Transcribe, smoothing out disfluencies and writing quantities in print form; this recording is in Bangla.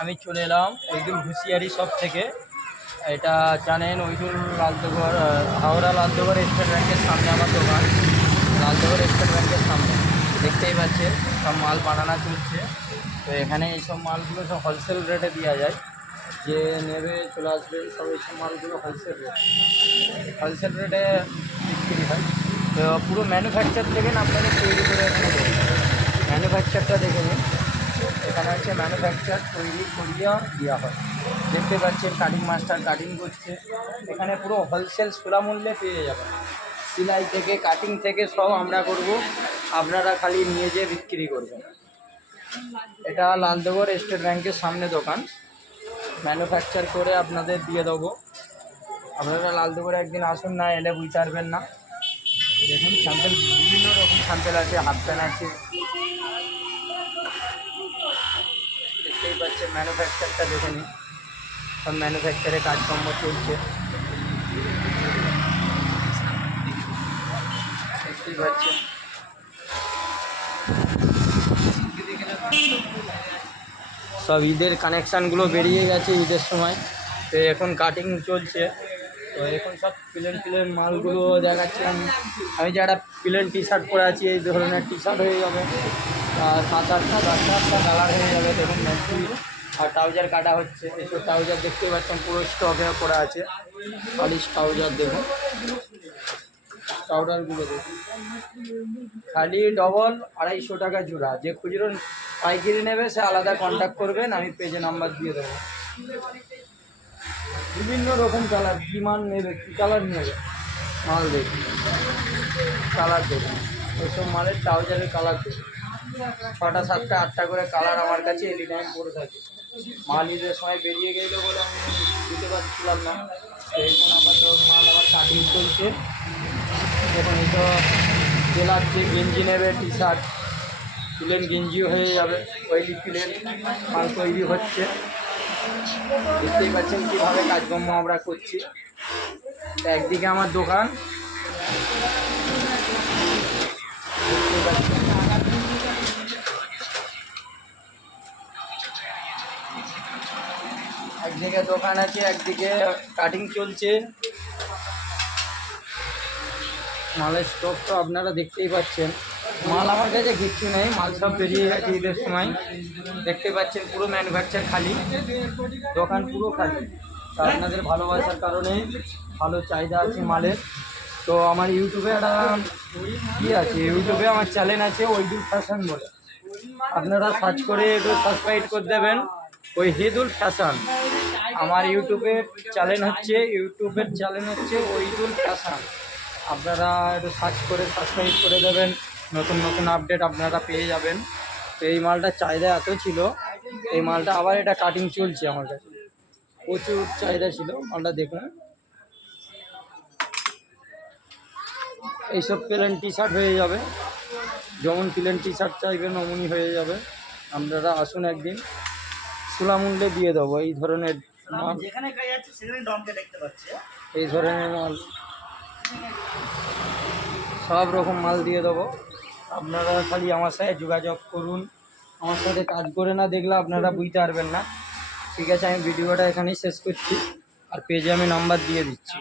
আমি চলে এলাম ওইদুল হুঁশিয়ারি শপ থেকে। এটা জানেন ওইদুল লালদোগর, হাওড়া লালদোগর স্টেট ব্যাংকের সামনে আমার দোকান। লালদোগর স্টেট ব্যাংকের সামনে দেখতেই পাচ্ছেন সব মাল বানানো চলছে। তো এখানে এইসব মালগুলো সব হোলসেল রেটে দেওয়া যায়, যে নেবে চলে আসবে। সব এইসব মালগুলো হোলসেল রেটে বিক্রি হয়। তো পুরো ম্যানুফ্যাকচার থেকে না আপনাদের তৈরি করে এখানে দেবে। ম্যানুফ্যাকচারটা দেখে নিন, এখানে হচ্ছে ম্যানুফ্যাকচার তৈরি করিয়া দেওয়া হয়। দেখতে পাচ্ছেন কাটিং মাস্টার কাটিং করছে। এখানে পুরো হোলসেল সুলভ মূল্যে পেয়ে যাবেন। সেলাই থেকে কাটিং থেকে সব আমরা করব, আপনারা খালি নিয়ে যেয়ে বিক্রি করবেন। এটা লালদোগর স্টেট ব্যাংকের সামনে দোকান, ম্যানুফ্যাকচার করে আপনাদের দিয়ে দেবো। আপনারা লালদোগরে একদিন আসুন, না এলে বুঝতে পারবেন না। দেখুন স্যাম্পেল, বিভিন্ন রকম স্যাম্পেল আছে, হাফ প্যান্ট আছে। দেখতেই পাচ্ছেন ম্যানুফ্যাকচারটা দেখে নিন, সব ম্যানুফ্যাকচারে কাজকর্ম চলছে। দেখতেই পাচ্ছেন সব ঈদের কানেকশানগুলো বেরিয়ে গেছে ঈদের সময়। তো এখন কাটিং চলছে। তো এখন সব প্লেন মালগুলো দেখাচ্ছি আমি যারা প্লেন টি শার্ট পরে আছি, এই ধরনের টি শার্ট হয়ে যাবে 7-8টা কালার হয়ে যাবে। দেখুন ম্যাক্সি আর ট্রাউজার কাটা হচ্ছে। এইসব ট্রাউজার দেখতে পাচ্ছেন পুরো স্টকে করা আছে। পলিশ ট্রাউজার দেখুন, ট্রাউজারগুলো দেখুন খালি ডবল 250 টাকা জোড়া। যে খুচরো পাইকারি নেবে সে আলাদা কন্ট্যাক্ট করবেন, আমি পেজে নাম্বার দিয়ে দেবো। বিভিন্ন রকম কালার, কী মাল নেবে, কী কালার নেবে মাল দেখুন, কালার দেখুন। ওইসব মালের ট্রাউজারের কালার দেখুন, 6টা 7টা 8টা করে কালার আমার কাছে এনি টাইম পরে থাকে। মাল ঈদের সময় বেরিয়ে গেলো বলে আমি দিতে পারছিলাম না। এখন আবার তো মাল আবার কাটিং চলছে। দেখুন এইসব জেলার যে গেঞ্জি নেবে, টি শার্ট প্লেন গেঞ্জিও হয়ে যাবে। ওইলি প্লেন মাল তৈরি হচ্ছে। দেখতেই পাচ্ছেন কীভাবে কাজকর্ম আমরা করছি। একদিকে আমার দোকান, দেখতেই পাচ্ছেন একদিকে দোকান আছে, একদিকে কাটিং চলছে। মালের স্টক তো আপনারা দেখতেই পাচ্ছেন। মাল আমার কাছে কিচ্ছু নেই, মাল সব বেরিয়ে গেছে ঈদের সময়। দেখতে পাচ্ছেন পুরো ম্যানুফ্যাকচার খালি, দোকান পুরো খালি। তা আপনাদের ভালোবাসার কারণে ভালো চাহিদা আছে মালের। তো আমার ইউটিউবে একটা আছে, ইউটিউবে আমার চ্যানেল আছে ওইদুল ফ্যাশন বলে, আপনারা সার্চ করে একটু সাবস্ক্রাইব করে দেবেন। ওহিদুল ফ্যাশন আমার ইউটিউবের চ্যানেল হচ্ছে ওহিদুল ফ্যাশন। আপনারা একটু সার্চ করে সাবস্ক্রাইব করে দেবেন, নতুন নতুন আপডেট আপনারা পেয়ে যাবেন। তো এই মালটার চাহিদা এত ছিল, এই মালটা আবার এটা কাটিং চলছে আমার কাছে, প্রচুর চাহিদা ছিল মালটা। দেখুন এইসব প্লেন টি শার্ট হয়ে যাবে, যেমন প্লেন টি শার্ট চাইবেন অমনই হয়ে যাবে। আপনারা আসুন একদিন, সুলভ মূল্যে দিয়ে দেবো। এই ধরনের মাল, এই ধরনের মাল, সব রকম মাল দিয়ে দেবো। আপনারা খালি আমার সাথে যোগাযোগ করুন। আমার সাথে কাজ করে না দেখলে আপনারা বুঝতে পারবেন না। ঠিক আছে, আমি ভিডিওটা এখানেই শেষ করছি, আর পেজে আমি নাম্বার দিয়ে দিচ্ছি।